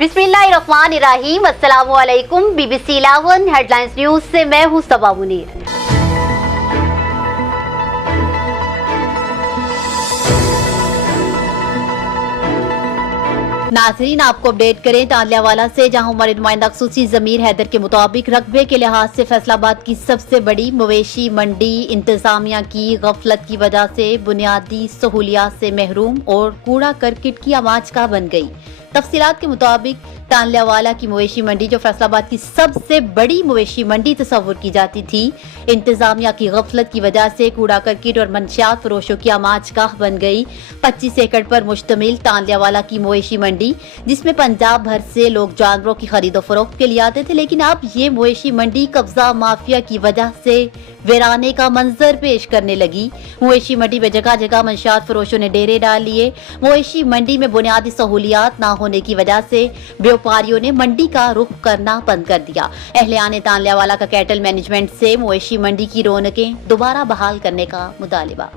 बिस्मिल्लाहिर्रहमानिर्रहीम। अस्सलामु अलैकुम। BBC 11 हेडलाइंस न्यूज से मैं हूं सबा मुनीर। नाज़रीन, आपको अपडेट करें तालियावाला से, जहां हमारे नुमाइंदा खसूसी ज़मीर हैदर के मुताबिक रकबे के लिहाज से फैसलाबाद की सबसे बड़ी मवेशी मंडी इंतजामिया की गफलत की वजह से बुनियादी सहूलियात से महरूम और कूड़ा करकट की आमाजगाह बन गई। तफसीलात के मुताबिक तालियावाला की मवेशी मंडी, जो फैसलाबाद की सबसे बड़ी मवेशी मंडी तस्वुर की जाती थी, इंतजामिया की गफलत की वजह से कूड़ा करकट और मंशियात फरोशों की आमाजगाह बन गई। 25 एकड़ पर मुश्तमिल तालियावाला की मवेशी मंडी, जिसमें पंजाब भर से लोग जानवरों की खरीदो फरोख्त के लिए आते थे, लेकिन अब ये मवेशी मंडी कब्जा माफिया की वजह से वीराने का मंजर पेश करने लगी। मवेशी मंडी में जगह जगह मंशियात फरोशों ने डेरे डाल लिए। मवेशी मंडी में बुनियादी सहूलियात ना होने की वजह से व्यापारियों ने मंडी का रुख करना बंद कर दिया। अहलियाने तालियावाला का कैटल मैनेजमेंट से मवेशी मंडी की रौनकें दोबारा बहाल करने का मुतालिबा।